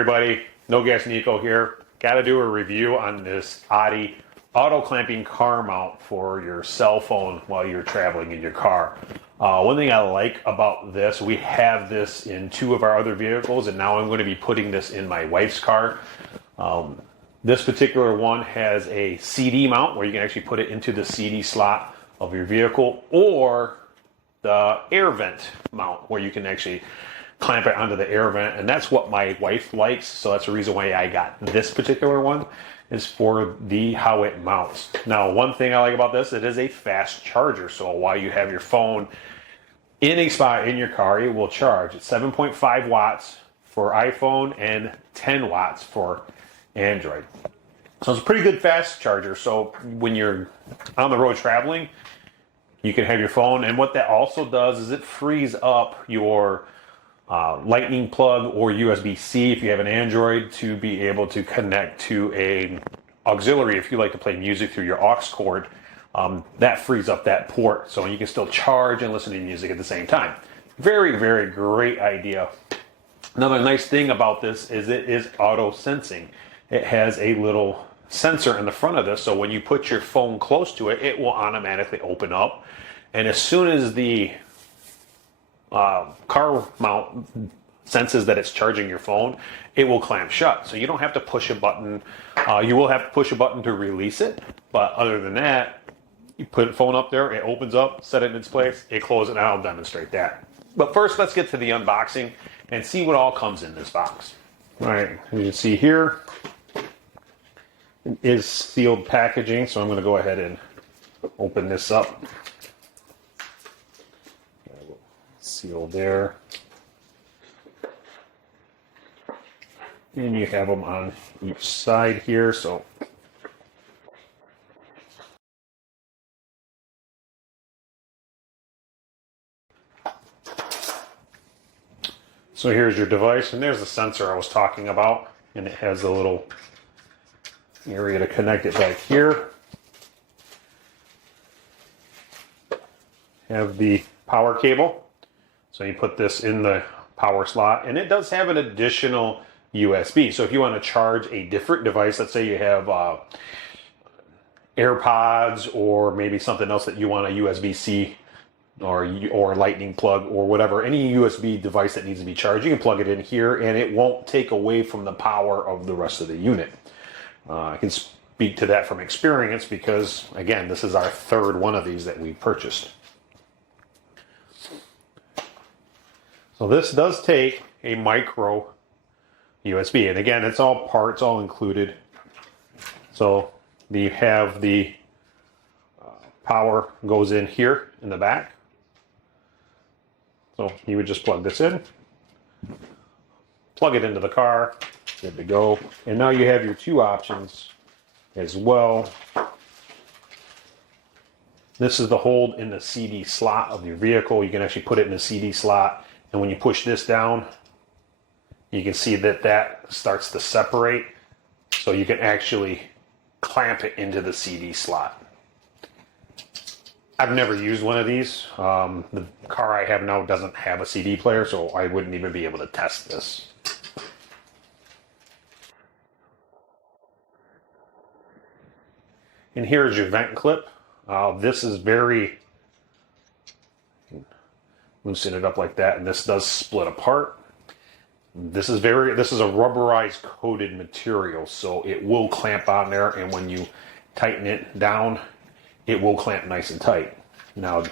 everybody, No Gas Nico here. Got to do a review on this Iotti auto clamping car mount for your cell phone while you're traveling in your car. One thing I like about this, we have this in 2 of our other vehicles, and now I'm going to be putting this in my wife's car. This particular one has a CD mount where you can actually put it into the CD slot of your vehicle, or the air vent mount where you can actually clamp it onto the air vent, and that's what my wife likes. So that's the reason why I got this particular one, is for how it mounts. Now, one thing I like about this, it is a fast charger. So while you have your phone in a spot in your car, it will charge. It's 7.5 watts for iPhone and 10 watts for Android. So it's a pretty good fast charger. So when you're on the road traveling, you can have your phone. And what that also does is it frees up your lightning plug or USB-C if you have an Android to be able to connect to a auxiliary if you like to play music through your aux cord. That frees up that port so you can still charge and listen to music at the same time. Very, very great idea. Another nice thing about this is it is auto sensing. It has a little sensor in the front of this, so when you put your phone close to it, it will automatically open up. And as soon as the car mount senses that it's charging your phone, it will clamp shut. So you don't have to push a button. You will have to push a button to release it, but other than that, you put the phone up there, it opens up, set it in its place, it closes, and I'll demonstrate that. But first, let's get to the unboxing and see what all comes in this box. All right, you can see here, it is sealed packaging, so I'm going to go ahead and open this up. Seal there. And you have them on each side here, so here's your device, and there's the sensor I was talking about, and it has a little area to connect it back here. Have the power cable, so you put this in the power slot, and it does have an additional USB. So if you want to charge a different device, let's say you have AirPods or maybe something else that you want a USB-C or lightning plug or whatever, any USB device that needs to be charged, you can plug it in here and it won't take away from the power of the rest of the unit. I can speak to that from experience because, again, this is our 3rd one of these that we purchased. So this does take a micro USB, and again, it's all parts, all included. So you have the power goes in here in the back. So you would just plug this in, plug it into the car, good to go. And now you have your 2 options as well. This is the hold in the CD slot of your vehicle. You can actually put it in the CD slot, and when you push this down, you can see that that starts to separate, so you can actually clamp it into the CD slot. I've never used one of these. The car I have now doesn't have a CD player, so I wouldn't even be able to test this. And here's your vent clip. This is very, loosen it up like that, and this does split apart. This is a rubberized coated material, so it will clamp on there, and when you tighten it down, it will clamp nice and tight. Now, to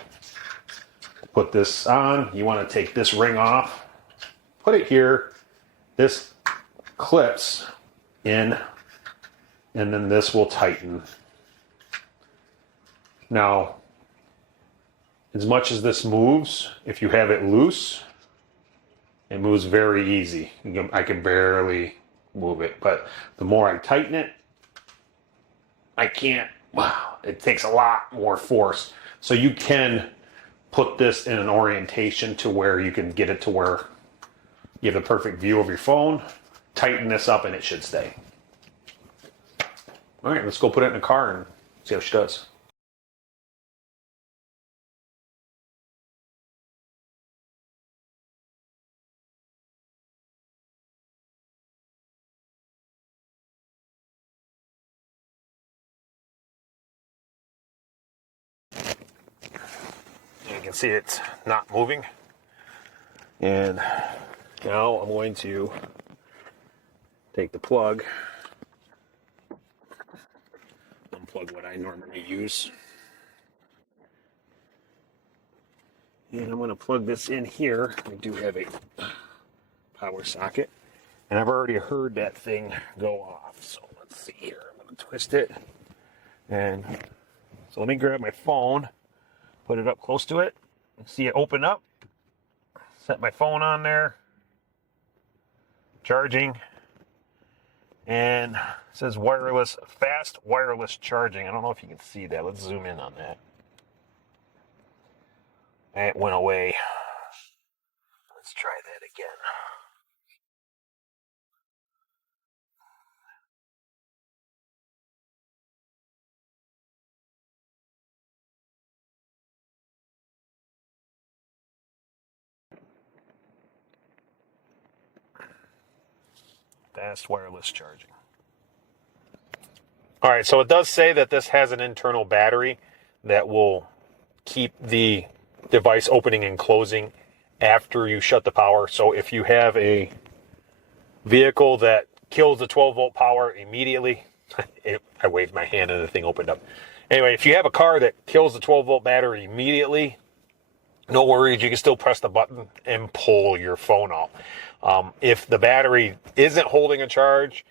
put this on, you want to take this ring off, put it here, this clips in, and then this will tighten. Now, as much as this moves, if you have it loose, it moves very easy. I can barely move it, but the more I tighten it, I can't. Wow, it takes a lot more force. So you can put this in an orientation to where you can get it to where you have the perfect view of your phone. Tighten this up and it should stay. All right, let's go put it in the car and see how she does. can see it's not moving. And now I'm going to take the plug, unplug what I normally use, and I'm going to plug this in here. I do have a power socket, and I've already heard that thing go off. So let's see here. I'm going to twist it, and so let me grab my phone, put it up close to it, and see it open up. Set my phone on there, charging, and it says wireless, fast wireless charging. I don't know if you can see that. Let's zoom in on that. It went away. Let's try that again. Fast wireless charging. All right, so it does say that this has an internal battery that will keep the device opening and closing after you shut the power. So if you have a vehicle that kills the 12-volt power immediately, I waved my hand and the thing opened up. Anyway, if you have a car that kills the 12-volt battery immediately, no worries, you can still press the button and pull your phone out. If the battery isn't holding a charge,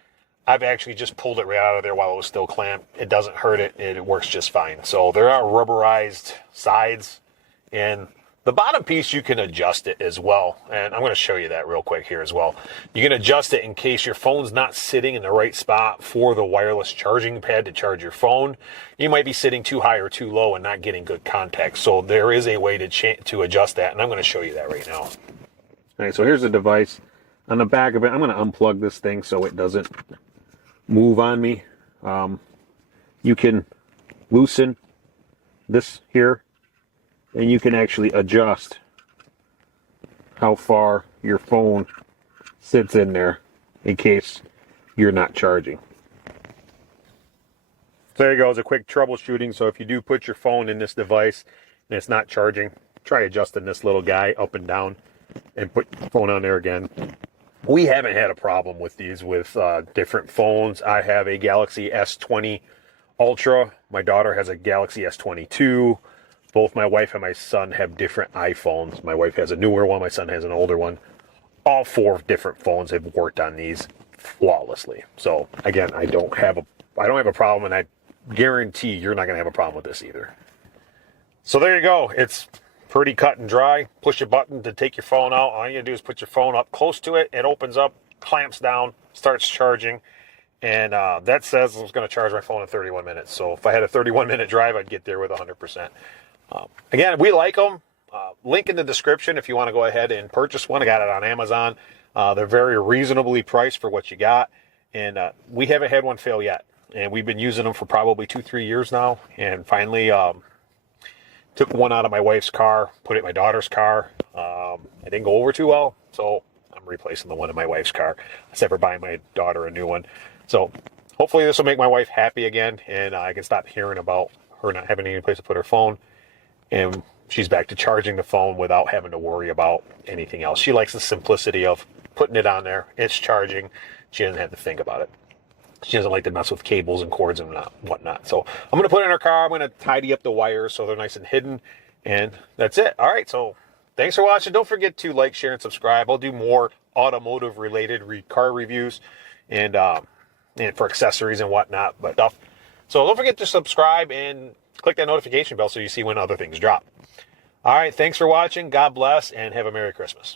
I've actually just pulled it right out of there while it was still clamped. It doesn't hurt it. It works just fine. So there are rubberized sides, and the bottom piece, you can adjust it as well. And I'm going to show you that real quick here as well. You can adjust it in case your phone's not sitting in the right spot for the wireless charging pad to charge your phone. You might be sitting too high or too low and not getting good contact. So there is a way to adjust that, and I'm going to show you that right now. All right, so here's the device. On the back of it, I'm going to unplug this thing so it doesn't move on me. You can loosen this here, and you can actually adjust how far your phone sits in there in case you're not charging. So there you go, it's a quick troubleshooting. So if you do put your phone in this device and it's not charging, try adjusting this little guy up and down and put your phone on there again. We haven't had a problem with these with different phones. I have a Galaxy S20 Ultra. My daughter has a Galaxy S22. Both my wife and my son have different iPhones. My wife has a newer one. My son has an older one. All four different phones have worked on these flawlessly. So again, I don't have a problem, and I guarantee you're not going to have a problem with this either. So there you go. It's pretty cut and dry. Push a button to take your phone out. All you gotta do is put your phone up close to it. It opens up, clamps down, starts charging, and that says it's going to charge my phone in 31 minutes. So if I had a 31-minute drive, I'd get there with 100%. Again, we like them. Link in the description if you want to go ahead and purchase one. I got it on Amazon. They're very reasonably priced for what you got, and we haven't had one fail yet. And we've been using them for probably 2-3 years now, and finally took one out of my wife's car, put it in my daughter's car. It didn't go over too well, so I'm replacing the one in my wife's car, except for buying my daughter a new one. So hopefully this will make my wife happy again, and I can stop hearing about her not having any place to put her phone, and she's back to charging the phone without having to worry about anything else. She likes the simplicity of putting it on there, it's charging, she doesn't have to think about it. She doesn't like to mess with cables and cords and whatnot. So I'm going to put it in her car. I'm going to tidy up the wires so they're nice and hidden. And that's it. All right. So thanks for watching. Don't forget to like, share, and subscribe. I'll do more automotive related car reviews and for accessories and whatnot. So don't forget to subscribe and click that notification bell so you see when other things drop. All right. Thanks for watching. God bless and have a Merry Christmas.